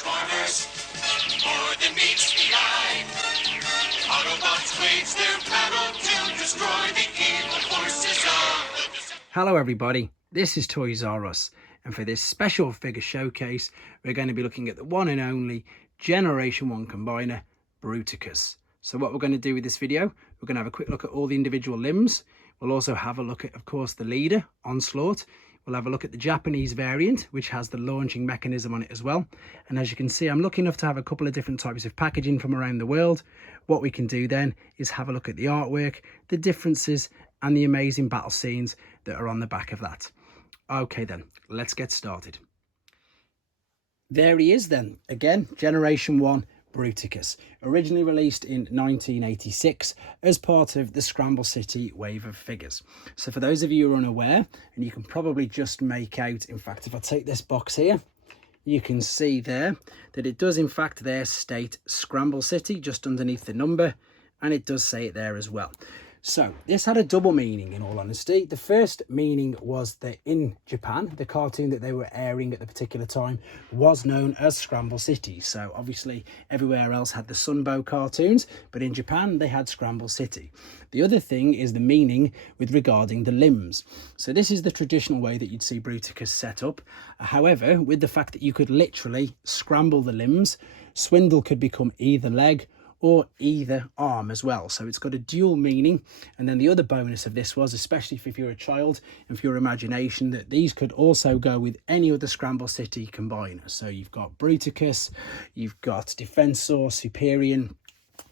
Transformers, more than meets the eye. Autobots wage their battle to destroy the evil forces of the... Hello everybody, this is Toys R Us, and for this special figure showcase we're going to be looking at the one and only Generation 1 combiner, Bruticus. So what we're going to do with this video, we're going to have a quick look at all the individual limbs. We'll also have a look at, of course, the leader, Onslaught. We'll have a look at the Japanese variant, which has the launching mechanism on it as well. And as you can see, I'm lucky enough to have a couple of different types of packaging from around the world. What we can do then is have a look at the artwork, the differences, and the amazing battle scenes that are on the back of that. Okay then, let's get started. There he is then, again, Generation 1 Bruticus, originally released in 1986 as part of the Scramble City wave of figures. So for those of you who are unaware, and you can probably just make out, in fact, if I take this box here, you can see there that it does in fact there state Scramble City just underneath the number, and it does say it there as well. So this had a double meaning, in all honesty. The first meaning was that in Japan, the cartoon that they were airing at the particular time was known as Scramble City. So obviously everywhere else had the Sunbow cartoons, but in Japan they had Scramble City. The other thing is the meaning with regarding the limbs. So this is the traditional way that you'd see Bruticus set up. However, with the fact that you could literally scramble the limbs, Swindle could become either leg or either arm as well. So it's got a dual meaning. And then the other bonus of this was, especially if you're a child and for your imagination, that these could also go with any other Scramble City combiner. So you've got Bruticus, you've got Defensor, Superion,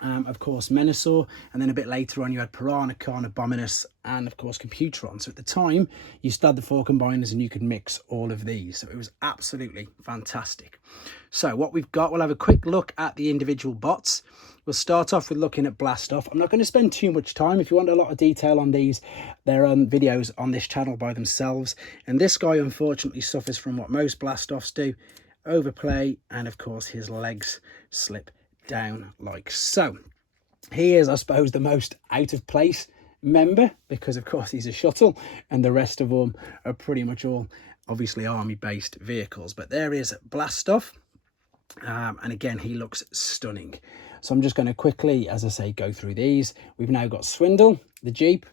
of course Menasor, and then a bit later on you had Piranacon, Abominus, and of course Computron. So at the time you still had the 4 combiners and you could mix all of these, so it was absolutely fantastic. So what we've got, we'll have a quick look at the individual bots. We'll start off with looking at Blast Off. I'm not going to spend too much time. If you want a lot of detail on these, there are videos on this channel by themselves, and this guy unfortunately suffers from what most Blast Offs do, overplay, and of course his legs slip down like so. He is, I suppose, the most out of place member because of course he's a shuttle and the rest of them are pretty much all obviously army based vehicles. But there is Blast Off, and again he looks stunning. So I'm just going to quickly, as I say, go through these. We've now got Swindle, the Jeep.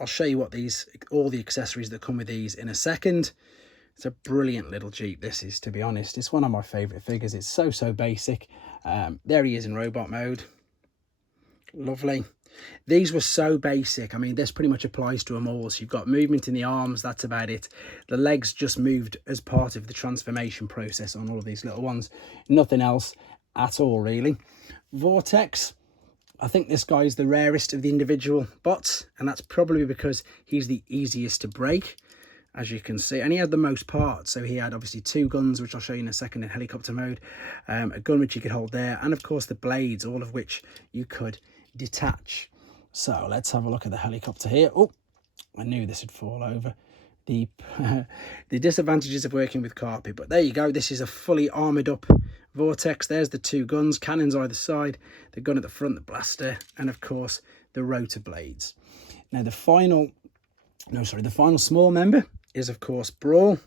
I'll show you what all the accessories that come with these in a second. It's a brilliant little Jeep, this is, to be honest. It's one of my favourite figures. It's so basic. There he is in robot mode. Lovely. These were so basic. I mean, this pretty much applies to them all. So you've got movement in the arms, that's about it. The legs just moved as part of the transformation process on all of these little ones. Nothing else at all, really. Vortex. I think this guy is the rarest of the individual bots, and that's probably because he's the easiest to break, as you can see, and he had the most parts. So he had obviously 2 guns, which I'll show you in a second, in helicopter mode, a gun which you could hold there, and of course the blades, all of which you could detach. So let's have a look at the helicopter here. Oh, I knew this would fall over. The disadvantages of working with carpet, but there you go. This is a fully armored up Vortex. There's the 2 guns, cannons either side, the gun at the front, the blaster, and of course the rotor blades. Now the final small member is of course Brawl,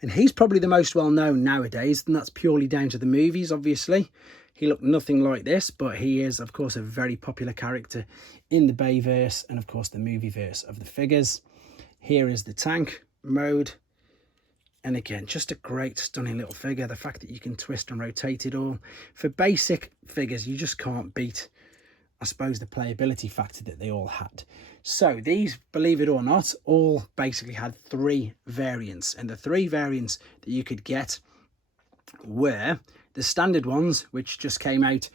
and he's probably the most well known nowadays, and that's purely down to the movies. Obviously he looked nothing like this, but he is of course a very popular character in the Bayverse and of course the movie verse of the figures. Here is the tank mode, and again just a great stunning little figure. The fact that you can twist and rotate it all, for basic figures you just can't beat, I suppose, the playability factor that they all had. So these, believe it or not, all basically had 3 variants, and the 3 variants that you could get were the standard ones, which just came out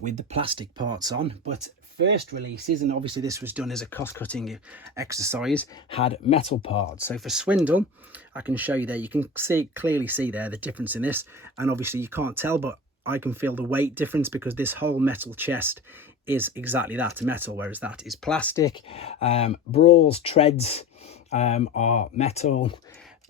with the plastic parts on, but first releases, and obviously this was done as a cost-cutting exercise, had metal parts. So for Swindle, I can show you there, you can clearly see there the difference in this, and obviously you can't tell, but I can feel the weight difference because this whole metal chest is exactly that, metal, whereas that is plastic. Brawl's treads are metal.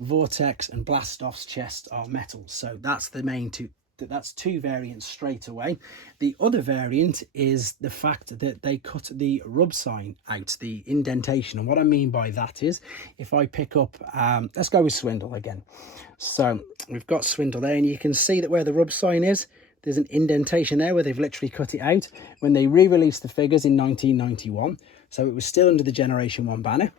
Vortex and Blast Off's chest are metal. So that's the main 2 that that's two variants straight away. The other variant is the fact that they cut the rub sign out, the indentation. And what I mean by that is, if I pick up, let's go with Swindle again. So we've got Swindle there, and you can see that where the rub sign is, there's an indentation there where they've literally cut it out when they re-released the figures in 1991. So it was still under the Generation 1 banner.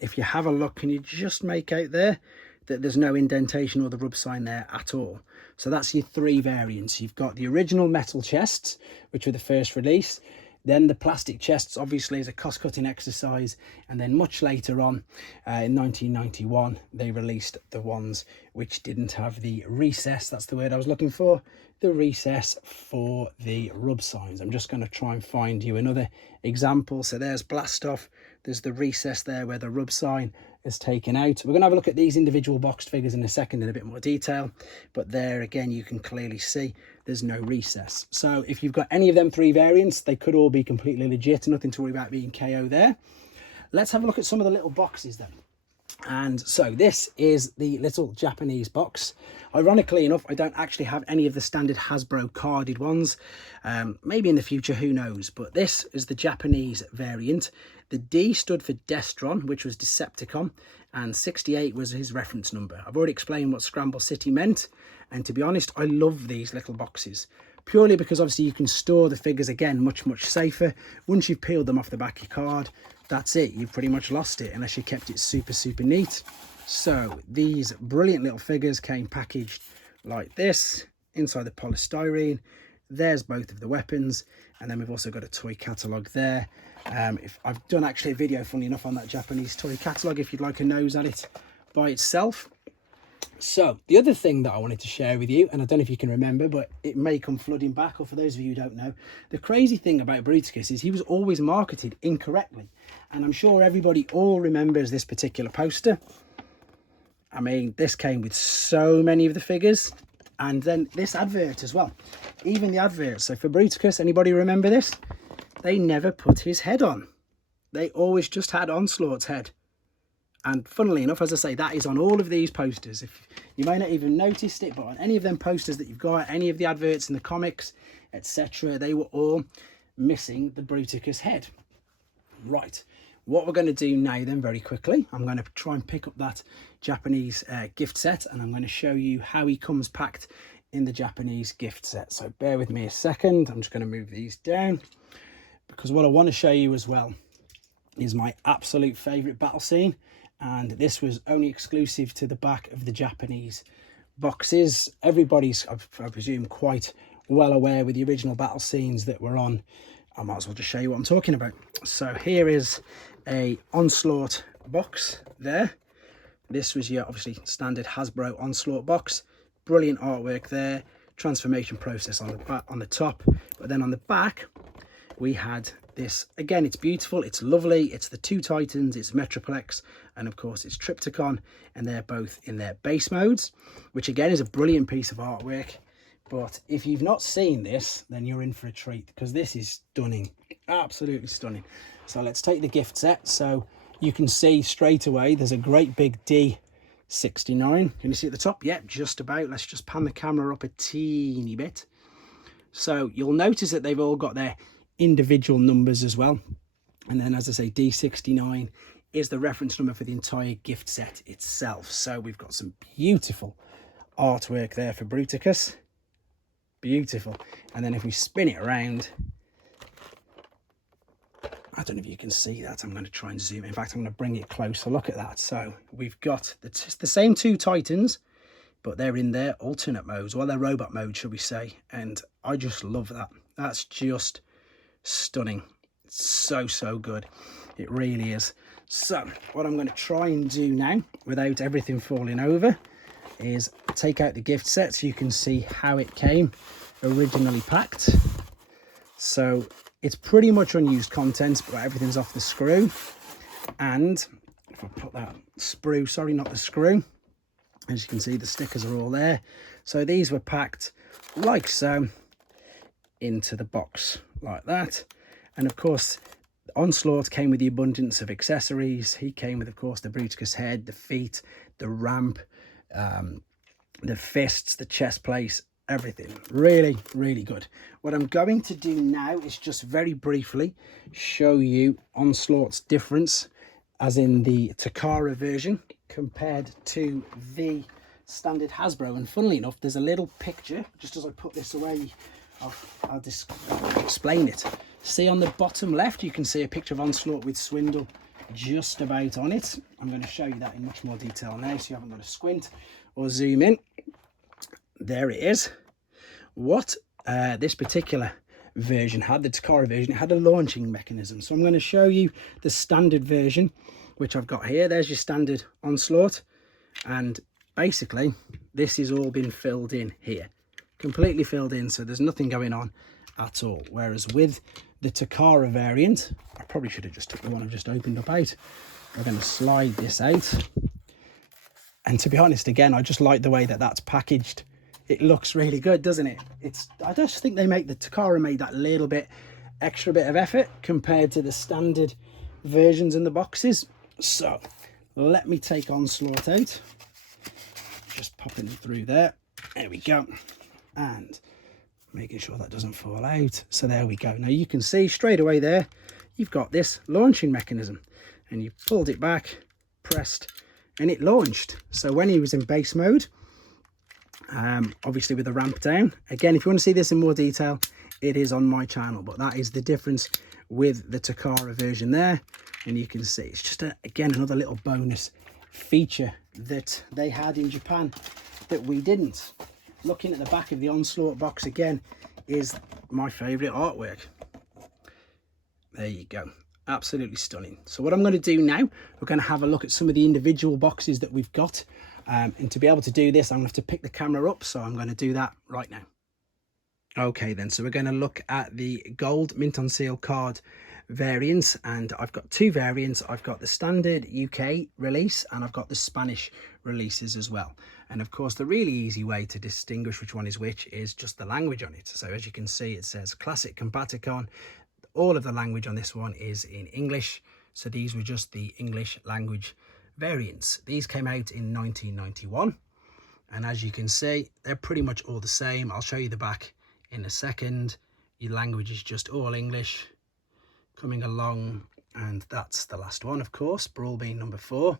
If you have a look, can you just make out there that there's no indentation or the rub sign there at all? So that's your three variants. You've got the original metal chests, which were the first release. Then the plastic chests, obviously, as a cost-cutting exercise. And then much later on, in 1991, they released the ones which didn't have the recess. That's the word I was looking for. The recess for the rub signs. I'm just going to try and find you another example. So there's Blast Off. There's the recess there where the rub sign is taken out. We're going to have a look at these individual boxed figures in a second in a bit more detail. But there again, you can clearly see there's no recess. So if you've got any of them three variants, they could all be completely legit. Nothing to worry about being KO there. Let's have a look at some of the little boxes then. And so this is the little Japanese box. Ironically enough, I don't actually have any of the standard Hasbro carded ones. Maybe in the future, who knows? But this is the Japanese variant. The D stood for Destron, which was Decepticon, and 68 was his reference number. I've already explained what Scramble City meant, and to be honest, I love these little boxes. Purely because obviously you can store the figures again much safer. Once you've peeled them off the back of your card, that's it. You've pretty much lost it unless you kept it super neat. So these brilliant little figures came packaged like this inside the polystyrene. There's both of the weapons, and then we've also got a toy catalogue there. If I've done actually a video, funny enough, on that Japanese toy catalogue if you'd like a nose at it by itself. So the other thing that I wanted to share with you, and I don't know if you can remember, but it may come flooding back, or for those of you who don't know, the crazy thing about Bruticus is he was always marketed incorrectly. And I'm sure everybody all remembers this particular poster. I mean, this came with so many of the figures, and then this advert as well. Even the advert. So for Bruticus, anybody remember this? They never put his head on. They always just had Onslaught's head. And funnily enough, as I say, that is on all of these posters. If you may not even noticed it, but on any of them posters that you've got, any of the adverts in the comics, etc., they were all missing the Bruticus head. Right, what we're going to do now then, very quickly, I'm going to try and pick up that Japanese gift set, and I'm going to show you how he comes packed in the Japanese gift set. So bear with me a second. I'm just going to move these down, because what I want to show you as well is my absolute favourite battle scene. And this was only exclusive to the back of the Japanese boxes. Everybody's, I presume, quite well aware with the original battle scenes that were on. I might as well just show you what I'm talking about. So here is a Onslaught box there. This was your obviously standard Hasbro Onslaught box. Brilliant artwork there. Transformation process on the back, on the top, but then on the back we had this. Again, it's beautiful, it's lovely. It's the two Titans, it's Metroplex, and of course it's Triptychon, and they're both in their base modes, which again is a brilliant piece of artwork. But if you've not seen this, then you're in for a treat, because this is stunning, absolutely stunning. So let's take the gift set. So you can see straight away there's a great big D69. Can you see at the top? Yep, just about. Let's just pan the camera up a teeny bit. So you'll notice that they've all got their individual numbers as well. And then, as I say, D69 is the reference number for the entire gift set itself. So we've got some beautiful artwork there for Bruticus. Beautiful. And then if we spin it around, I don't know if you can see that. I'm going to try and zoom. In fact, I'm going to bring it closer. Look at that. So we've got the same two Titans, but they're in their alternate modes, well, their robot mode, shall we say. And I just love that. That's just stunning. It's so good. It really is. So what I'm going to try and do now, without everything falling over, is take out the gift set so you can see how it came originally packed. So it's pretty much unused contents, but everything's off the screw. And if I put that sprue, sorry, not the screw, as you can see, the stickers are all there. So these were packed like so into the box like that. And of course, Onslaught came with the abundance of accessories. He came with, of course, the Bruticus head, the feet, the ramp, the fists, the chest plates, everything. Really, really good. What I'm going to do now is just very briefly show you Onslaught's difference, as in the Takara version compared to the standard Hasbro. And funnily enough, there's a little picture, just as I put this away, I'll just explain it. See on the bottom left, you can see a picture of Onslaught with Swindle just about on it. I'm going to show you that in much more detail now, so you haven't got to squint or zoom in. There it is. What this particular version had, the Takara version, it had a launching mechanism. So I'm going to show you the standard version, which I've got here. There's your standard Onslaught, and basically this has all been filled in here, completely filled in, so there's nothing going on at all. Whereas with the Takara variant, I probably should have just took the one I've just opened up out. We're going to slide this out, and to be honest, again, I just like the way that that's packaged. It looks really good, doesn't it? I just think the Takara made that little bit extra bit of effort compared to the standard versions in the boxes. So let me take Onslaught out, just popping it through there. There we go, and making sure that doesn't fall out. So there we go. Now you can see straight away there, you've got this launching mechanism, and you pulled it back, pressed, and it launched. So when he was in base mode, obviously with the ramp down, again, if you want to see this in more detail, it is on my channel, but that is the difference with the Takara version there. And you can see it's just again another little bonus feature that they had in Japan that we didn't. Looking at the back of the Onslaught box again is my favorite artwork. There you go, absolutely stunning. So what I'm going to do now, we're going to have a look at some of the individual boxes that we've got, and to be able to do this, I'm going to have to pick the camera up, so I'm going to do that right now. Okay then, so we're going to look at the gold mint on seal card variants, and I've got two variants. I've got the standard UK release and I've got the Spanish releases as well. And of course, the really easy way to distinguish which one is which is just the language on it. So as you can see, it says classic combaticon. All of the language on this one is in English, so these were just the English language variants. These came out in 1991, and as you can see, they're pretty much all the same. I'll show you the back in a second. Your language is just all English coming along, and that's the last one, of course, Brawl being number 4.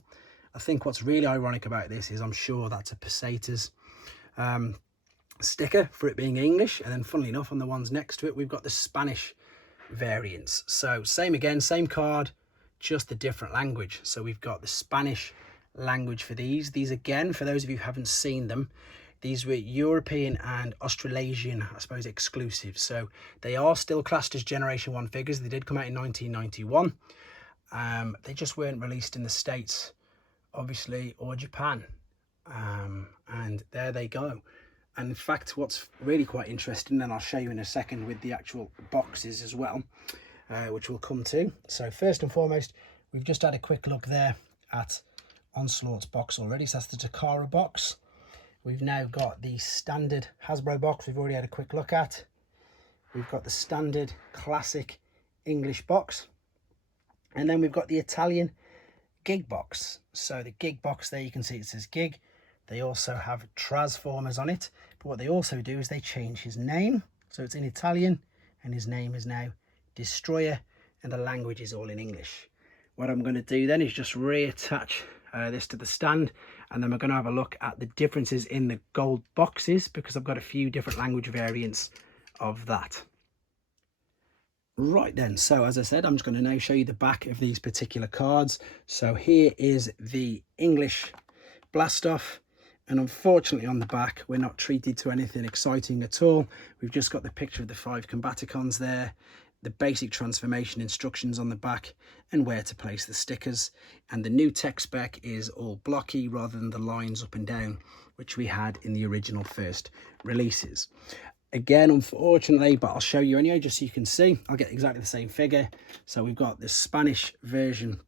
I think what's really ironic about this is I'm sure that's a pesetas sticker for it being English, and then funnily enough, on the ones next to it, we've got the Spanish variants. So same again, same card, just a different language. So we've got the Spanish language for these. These again, for those of you who haven't seen them, these were European and Australasian, I suppose, exclusive. So they are still classed as Generation 1 figures. They did come out in 1991. They just weren't released in the States, obviously, or Japan. And there they go. And in fact, what's really quite interesting, and I'll show you in a second with the actual boxes as well, which we'll come to. So first and foremost, we've just had a quick look there at Onslaught's box already. So that's the Takara box. We've now got the standard Hasbro box we've already had a quick look at. We've got the standard classic English box. And then we've got the Italian gig box. So the gig box there, you can see it says gig. They also have Transformers on it. But what they also do is they change his name. So it's in Italian, and his name is now Destroyer, and the language is all in English. What I'm going to do then is just reattach this to the stand, and then we're going to have a look at the differences in the gold boxes, because I've got a few different language variants of that. Right then, so as I said, I'm just going to now show you the back of these particular cards. So here is the English Blastoff, and unfortunately on the back we're not treated to anything exciting at all. We've just got the picture of the 5 combaticons there, the basic transformation instructions on the back, and where to place the stickers. And the new tech spec is all blocky rather than the lines up and down, which we had in the original first releases. Again, unfortunately, but I'll show you anyway, just so you can see. I'll get exactly the same figure. So we've got the Spanish version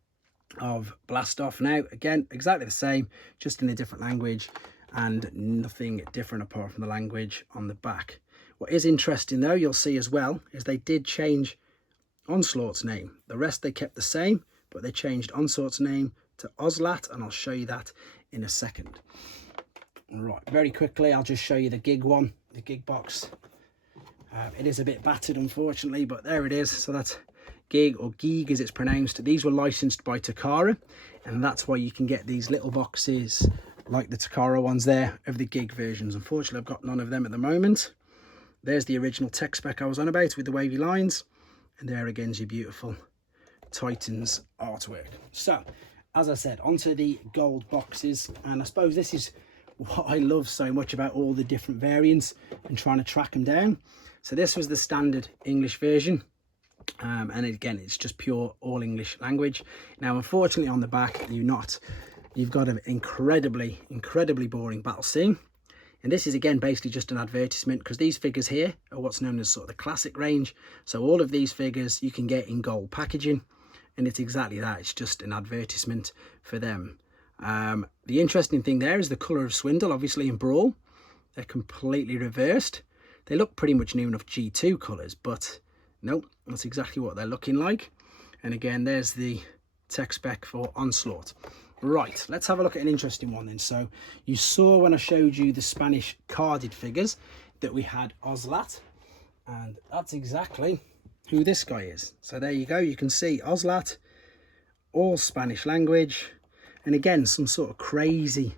of Blastoff now. Again, exactly the same, just in a different language, and nothing different apart from the language on the back. What is interesting though, you'll see as well, is they did change Onslaught's name. The rest they kept the same, but they changed Onslaught's name to Onslaught, and I'll show you that in a second. Right, very quickly, I'll just show you the gig one, the gig box. It is a bit battered, unfortunately, but there it is. So that's gig, or gig as it's pronounced. These were licensed by Takara, and that's why you can get these little boxes like the Takara ones there of the gig versions. Unfortunately, I've got none of them at the moment. There's the original tech spec I was on about with the wavy lines, and there again's your beautiful Titans artwork. So, as I said, onto the gold boxes, and I suppose this is what I love so much about all the different variants and trying to track them down. So this was the standard English version, and again, it's just pure all English language. Now, unfortunately, on the back, you've got an incredibly boring battle scene. And this is, again, basically just an advertisement, because these figures here are what's known as sort of the classic range. So all of these figures you can get in gold packaging, and it's exactly that. It's just an advertisement for them. The interesting thing there is the colour of Swindle, obviously in Brawl. They're completely reversed. They look pretty much new enough G2 colours, but nope, that's exactly what they're looking like. And again, there's the tech spec for Onslaught. Right, let's have a look at an interesting one then. So you saw when I showed you the Spanish carded figures that we had onslaught, and that's exactly who this guy is. So there you go, you can see onslaught, all Spanish language, and again, some sort of crazy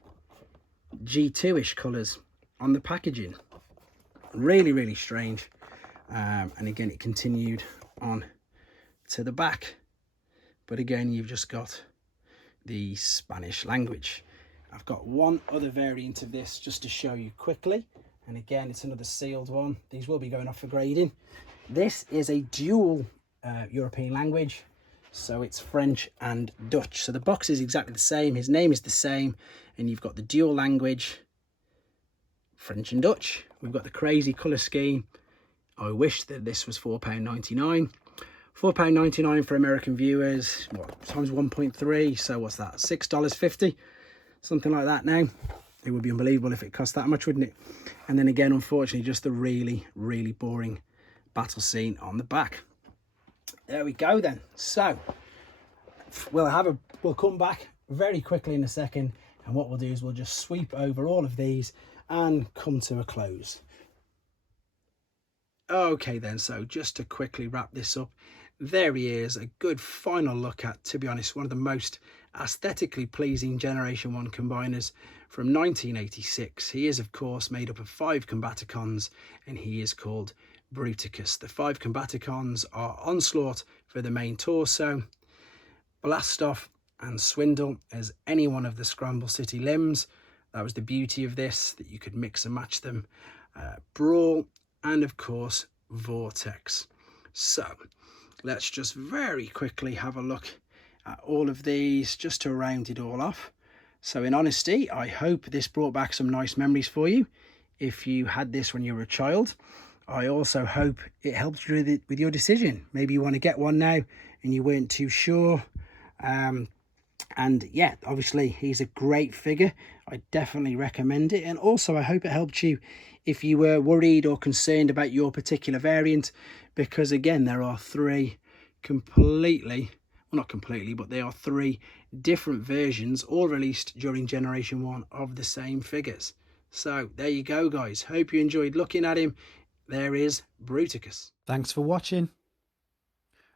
G2-ish colours on the packaging. Really strange. And again, it continued on to the back, but again, you've just got the Spanish language. I've got one other variant of this just to show you quickly, and again, it's another sealed one. These will be going off for grading. This is a dual European language, so it's French and Dutch. So the box is exactly the same, his name is the same, and you've got the dual language, French and Dutch. We've got the crazy colour scheme. I wish that this was £4.99. £4.99 for American viewers, what, times 1.3, so what's that, $6.50, something like that now. It would be unbelievable if it cost that much, wouldn't it? And then again, unfortunately, just the really boring battle scene on the back. There we go then. So we'll come back very quickly in a second, and what we'll do is we'll just sweep over all of these and come to a close. Okay then, so just to quickly wrap this up, there he is, a good final look at, to be honest, one of the most aesthetically pleasing Generation 1 combiners from 1986. He is, of course, made up of 5 combaticons, and he is called Bruticus. The 5 combaticons are Onslaught for the main torso, Blastoff and Swindle as any one of the Scramble City limbs. That was the beauty of this, that you could mix and match them. Brawl, and of course Vortex. So let's just very quickly have a look at all of these just to round it all off. So in honesty, I hope this brought back some nice memories for you if you had this when you were a child. I also hope it helped you with your decision. Maybe you want to get one now and you weren't too sure. And yeah, obviously he's a great figure. I definitely recommend it. And also I hope it helped you if you were worried or concerned about your particular variant, because again, there are 3 completely, well, not completely, but there are 3 different versions all released during Generation 1 of the same figures. So there you go, guys. Hope you enjoyed looking at him. There is Bruticus. Thanks for watching.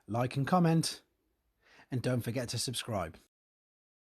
Like and comment, and don't forget to subscribe.